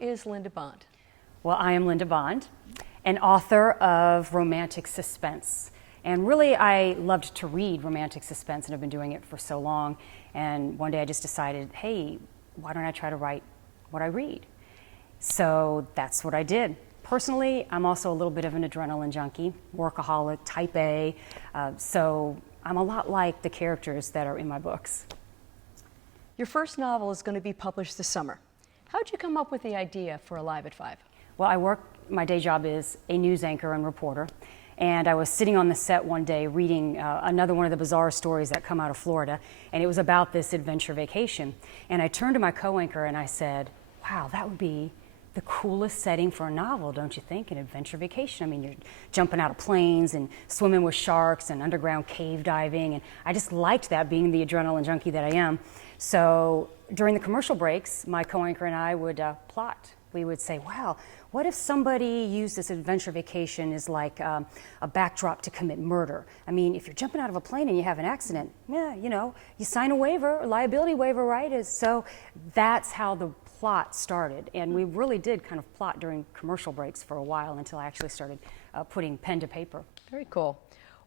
is Linda Bond? Well, I am Linda Bond, an author of romantic suspense. And really, I loved to read romantic suspense and have been doing it for so long. And one day I just decided, hey, why don't I try to write what I read? So that's what I did. Personally, I'm also a little bit of an adrenaline junkie, workaholic, type A. So I'm a lot like the characters that are in my books. Your first novel is going to be published this summer. How'd you come up with the idea for Alive at 5? Well, my day job is a news anchor and reporter. And I was sitting on the set one day reading another one of the bizarre stories that come out of Florida, and it was about this adventure vacation. And I turned to my co-anchor and I said, wow, that would be the coolest setting for a novel, don't you think? An adventure vacation. I mean, you're jumping out of planes and swimming with sharks and underground cave diving, and I just liked that, being the adrenaline junkie that I am. So during the commercial breaks, my co-anchor and I would plot. We would say, wow, what if somebody used this adventure vacation as like a backdrop to commit murder? I mean, if you're jumping out of a plane and you have an accident, yeah, you know, you sign a waiver, a liability waiver, right? So that's how the plot started. And we really did kind of plot during commercial breaks for a while until I actually started putting pen to paper. Very cool.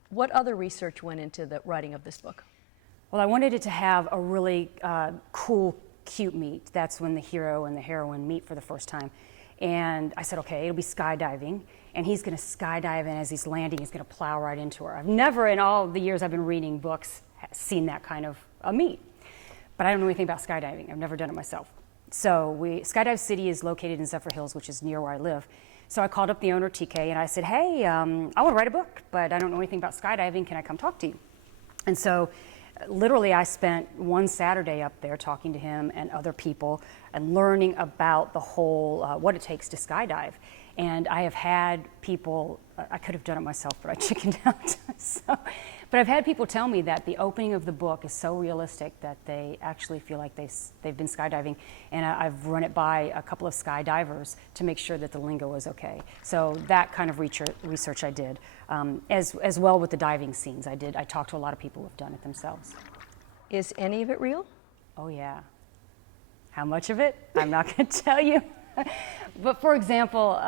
What other research went into the writing of this book? Well, I wanted it to have a really cool, cute meet. That's when the hero and the heroine meet for the first time. And I said, okay, it'll be skydiving, and he's going to skydive, and as he's landing, he's going to plow right into her. I've never, in all the years I've been reading books, seen that kind of a meet. But I don't know anything about skydiving. I've never done it myself. So Skydive City is located in Zephyr Hills, which is near where I live. So I called up the owner, TK, and I said, hey, I want to write a book, but I don't know anything about skydiving. Can I come talk to you? And so literally, I spent one Saturday up there talking to him and other people and learning about the whole, what it takes to skydive. And I have had people, I could have done it myself, but I chickened out. But I've had people tell me that the opening of the book is so realistic that they actually feel like they've been skydiving. And I've run it by a couple of skydivers to make sure that the lingo is okay. So that kind of research I did. As well with the diving scenes I talked to a lot of people who have done it themselves. Is any of it real? Oh yeah. How much of it? I'm not going to tell you. But for example,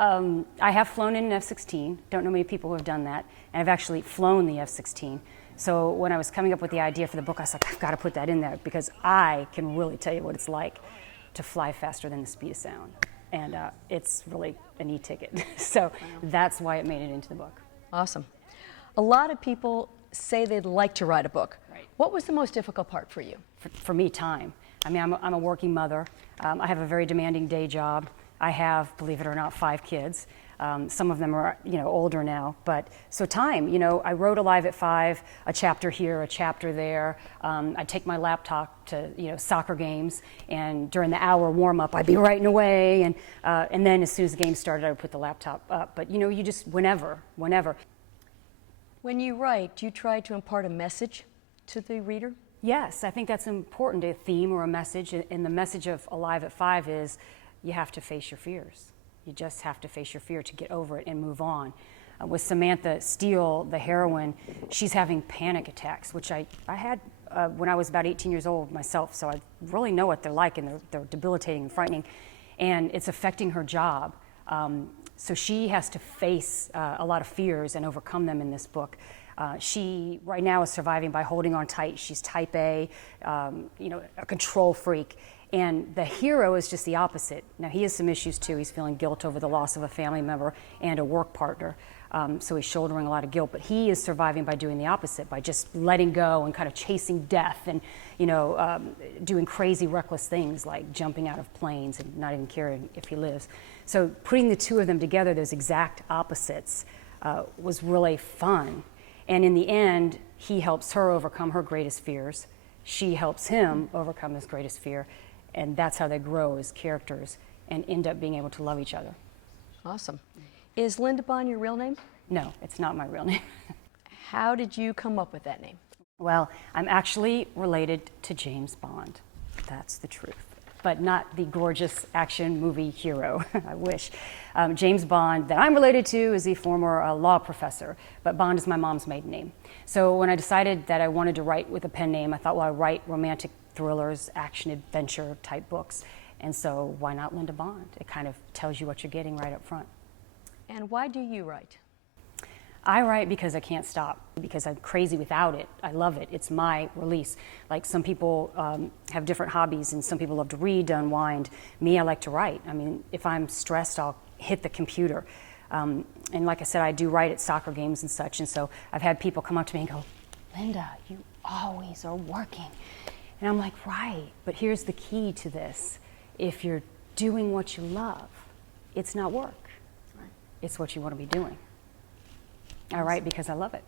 I have flown in an F-16. Don't know many people who have done that. And I've actually flown the F-16. So when I was coming up with the idea for the book, I was like, I've got to put that in there because I can really tell you what it's like to fly faster than the speed of sound. And it's really an e-ticket. So that's why it made it into the book. Awesome. A lot of people say they'd like to write a book. Right. What was the most difficult part for you? For me, time. I mean, I'm a working mother. I have a very demanding day job. I have, believe it or not, 5 kids. Some of them are, older now. But so time, I wrote Alive at 5, a chapter here, a chapter there. I'd take my laptop to, soccer games, and during the hour warm-up, I'd be writing away, and then as soon as the game started, I would put the laptop up. But you just whenever. When you write, do you try to impart a message to the reader? Yes, I think that's important, a theme or a message. And the message of Alive at 5 is you have to face your fears. You just have to face your fear to get over it and move on. With Samantha Steele, the heroine, she's having panic attacks, which I had when I was about 18 years old myself, so I really know what they're like, and they're debilitating and frightening. And it's affecting her job. So she has to face a lot of fears and overcome them in this book. She right now is surviving by holding on tight. She's type A, a control freak. And the hero is just the opposite. Now, he has some issues too. He's feeling guilt over the loss of a family member and a work partner. So he's shouldering a lot of guilt. But he is surviving by doing the opposite, by just letting go and kind of chasing death and, doing crazy, reckless things like jumping out of planes and not even caring if he lives. So putting the two of them together, those exact opposites, was really fun. And in the end, he helps her overcome her greatest fears. She helps him overcome his greatest fear. And that's how they grow as characters and end up being able to love each other. Awesome. Is Linda Bond your real name? No, it's not my real name. How did you come up with that name? Well, I'm actually related to James Bond. That's the truth. But not the gorgeous action movie hero. I wish. James Bond, that I'm related to, is a former law professor, but Bond is my mom's maiden name. So when I decided that I wanted to write with a pen name, I thought, well, I write romantic thrillers, action adventure type books. And so why not Linda Bond? It kind of tells you what you're getting right up front. And why do you write? I write because I can't stop, because I'm crazy without it. I love it. It's my release. Like some people have different hobbies, and some people love to read, to unwind. Me, I like to write. I mean, if I'm stressed, I'll hit the computer. And like I said, I do write at soccer games and such, and so I've had people come up to me and go, Linda, you always are working. And I'm like, right, but here's the key to this. If you're doing what you love, it's not work. Right. It's what you want to be doing. I write because I love it.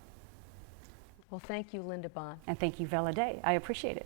Well, thank you, Linda Bond. And thank you, Vella Day. I appreciate it.